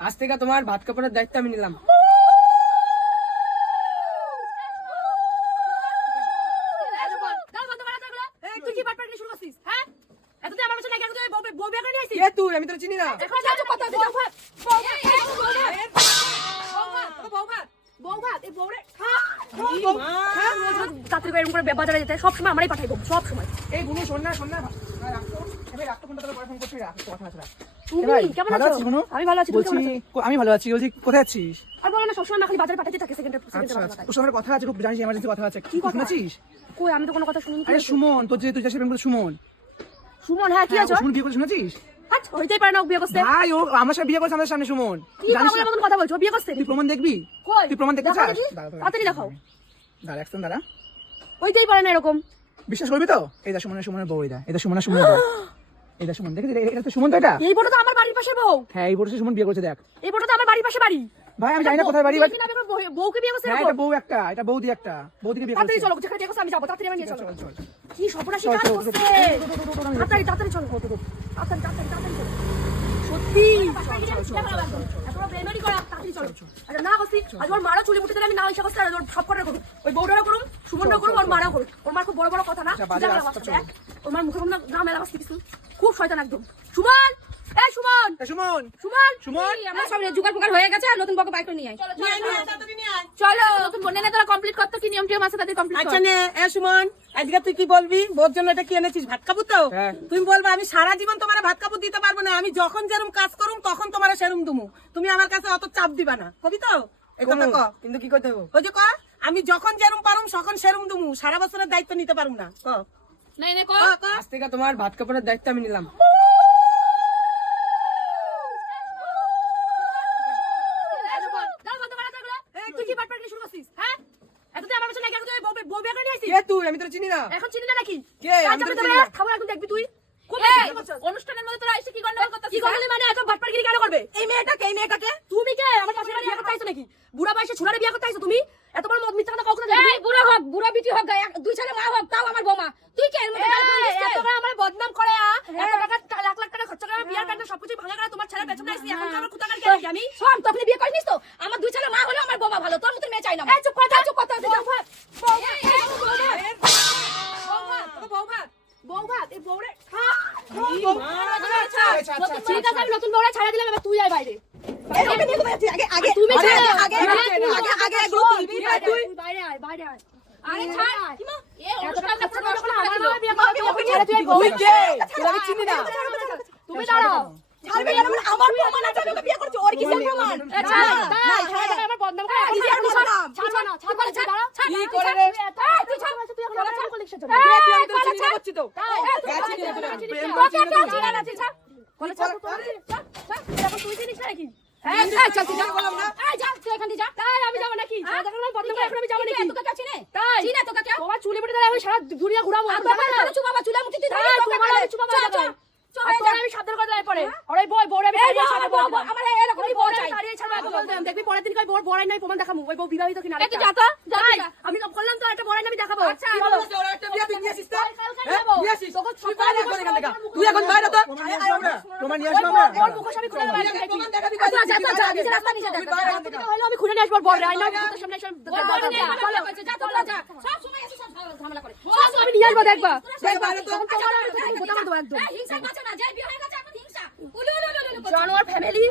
আজ থেকে তোমার ভাত কাপড়ের দায়িত্ব আমি নিলাম। তুই হ্যাঁ? তুই আমি তো চিনি না। এখন যা চুপ কথা বউ ভাত। বউ ভাত বউ এই বউরে তাড়াতাড়ি করে এরকম করে বাজারে যেতে সব সময় আমরাই পাঠাইবো সব সময় এই শোন না শোন না আমি ভালো আছি আমি ভালো আছি বলছি কোথায় আছিস? আর বলো না সবসময় খালি বাজারে পাঠাতে থাকে সেকেন্ডে আচ্ছা আচ্ছা। তোর সঙ্গে কথা আছে খুব জানিস এমার্জেন্সি কথা আছে। কি কথা? শুনেছিস? কই আমি তো কোনো কথা শুনিনি আরে সুমন তোর যে তুই যাচ্ছিস সুমন। সুমন হ্যাঁ কি হ্যাঁ, আছে সুমন বিয়ে করে শুনেছিস? আচ্ছা হইতেই পারে না ও বিয়ে করতে। ভাই ও আমার সাথে বিয়ে করছে আমাদের সামনে সুমন। কি জানিস না? কথা বলছো? বিয়ে করতে তুই প্রমাণ দেখবি? কই? তুই প্রমাণ দেখতে চাস? দেখি। দাঁড়া, দাঁড়া। তাড়াতাড়ি দেখাও। দাঁড়া একদম দাঁড়া। হইতেই পারে না এরকম। বিশ্বাস করবি তো? এই দা সুমনের সুমনের বউ এটা এটা সুমনের সুমনের বউ। এই দা সুমন দেখেছিস? এটা তো সুমন তো এটা? এই ফটো তো আমার বাড়ির পাশে বউ। হ্যাঁ এই সুমন বিয়ে করছে দেখ। এই ফটো তো আমার বাড়ির পাশে বাড়ি। ভাই আমি জানি না কোথায় বাড়ি না বউকে বিয়ে করছে হ্যাঁ এটা বউ একটা এটা বৌদি একটা। বৌদিকে বিয়ে তাড়াতাড়ি চলো যেখানে বিয়ে করছে আমি যাব। তাড়াতাড়ি আমি নিয়ে চলো চল চল। কি চল, কাজ করছে তাড়াতাড়ি তাড়াতাড়ি চলো তাড়াতাড়ি তাড়াতাড়ি তাড়াতাড়ি চলো সত্যি এত বড় বেমানি করা তাড়াতাড়ি চলো আচ্ছা না করছি আজ ওর মারা চুলি মুঠে আমি না ইচ্ছা করছি আর ওর সব কটা করুন ওই বউটারও করুন সুমনটা করুন ওর মারা করুন ওর মার খুব বড় বড় কথা না আচ্ছা। ওর মার মুখে না মেলা বাস্তি কিছু খুব শয়তান একদম সুমন এই সুমন সুমন সুমন সুমন আমরা সব জোগাড় ফোগাড় হয়ে গেছে আর নতুন বকে বাইক নিয়ে আয় চলো তোরা কমপ্লিট করতে কি নিয়ম টিয়ম আছে তাদের কমপ্লিট আচ্ছা নে এ সুমন আজকে তুই কি বলবি? বোর জন্য এটা কি এনেছিস ভাত কাপড় তো? হ্যাঁ। তুমি বলবে আমি সারা জীবন তোমার ভাত কাপড় দিতে পারব না। আমি যখন যেরকম কাজ করুম তখন তোমার সেরম দুমু। তুমি আমার কাছে অত চাপ দিবা না। কবি তো? এই কথা ক। কিন্তু কি করতে হবে? ওই যে ক আমি যখন যেরম পারুম তখন সেরম দুমু। সারা বছরের দায়িত্ব নিতে পারুম না। ক। নাই নাই ক, ক। আজ থেকে তোমার ভাত কাপড়ের দায়িত্ব আমি নিলাম তুই কি বাটপাড়ি শুরু করছিস হ্যাঁ এতদিন আমার পেছনে একদম বউ বউ বিয়ে করে নিয়ে আসিস কে তুই? আমি তো চিনি না। এখন চিনি না নাকি? কে? আমি তো চিনি না। খাবার এখন দেখবি তুই। অনুষ্ঠানের মধ্যে তোরা এসে কি গন্ডগোল করতেছিস কি করলি মানে? এত বাটপাড়ি কেন করবে? এই মেয়েটাকে এই মেয়েটাকে? তুমি কে? আমার পাশে বিয়ে করতে আইছো নাকি? বুড়া বয়সে ছুড়ারে বিয়ে করতে আইছো তুমি? এত বড় মদ মিথ্যা কথা কখনো এই বুড়া হোক বুড়া বিটি হোক দুই ছেলে মা হোক তাও আমার বৌমা। তুই কে? এর মধ্যে এত করে আমার বদনাম করে আ? এত টাকা লাখ লাখ টাকা খরচ করে বিয়ার কাটে সবকিছু ভাঙা করে তোমার ছেলে পেছনে আইছি এখন আমার কুতাকার কে নাকি আমি? শোন তখন বিয়ে করিস তো? আমার দুই ছেলে মা হলেও আমার বৌমা ভালো তোর মতন মেয়ে চাই না এই চুপ কথা চুপ কথা বউ ভাত এই বউরে আচ্ছা, আচ্ছা, নতুন ঠিক আছে আমি নতুন বউরে ছাড়া দিলাম এবার তুই আয় বাইরে। আগে আগে তুমি কি কে? না। দাঁড়াও। না আমার প্রমাণ আছে আমি বিয়ে করছি ওর কিসের প্রমাণ এ, বদনাম করে এখন ছাড়, বদনাম? ছাড়, ছাড়, ছাড়, ছাড়, ছাড়, দাঁড়াও, ছাড়, কি করে রে? তুই এত- এই, তুই এখন ছাড়, কিসের জন্য? তুই আমি তো এই, না করছি তো প্রেম তোকে তুই ছাড়। ছাড়, ছাড়, তুই নাকি? এই, চল তুই যা এই যা তুই এখান দিয়ে যা তাই আমি যাব নাকি ছাড়া দেখার আমার বদনাম করে এখন আমি যাব নাকি তোকে কে চিনে তাই চিনে তোকে কে তোমার চুলি বেটে আমি সারা দুনিয়া ঘুরাবো আর বাবা। তাহলে মুঠি তুই ধরে তোকে। আমি চল, চল, চল, সাবধান করে দেয় পরে আর বই আমি বউ, আমার এরকম ওই বউ বউরে আমি চাই। তাড়িয়ে ছাড়বো একদম বলতে দেখবি পরের দিন কই বউর বড়াই নাই প্রমাণ দেখাবো ওই বউ বিবাহিত কিনা এই যা তো, যা যা। আমি তো বললাম তো একটা বড়াই আমি দেখাবো আচ্ছা? ওর একটা বিয়ে তুই নিয়ে আসিস তো? হ্যাঁ? নিয়ে আসিস? তোকে তুই বাইরে কর এখান থেকে। তুই এখন বাইরে তো? প্রমাণ নিয়ে আসব আমরা। ওর মুখোশ আমি খুলে বাইরে প্রমাণ দেখাবি আচ্ছা, আচ্ছা, তুই আচ্ছা, বাইরে নিজের দে। রাস্তা নিজে দেখ। হলেও আমি খুলে নিয়ে আসব বড় আই না তোর সামনে এসে যা তোরা যা। সব সময় এসে সব ঝামেলা করে। আমি নিয়ে আসব দেখবা বাইরে তো। তোমার একদম হিংসা বাঁচে না, যে বিয়ে হয়ে গেছে এখন হিংসা। উলু, উলু, উলু জানোয়ার ফ্যামিলি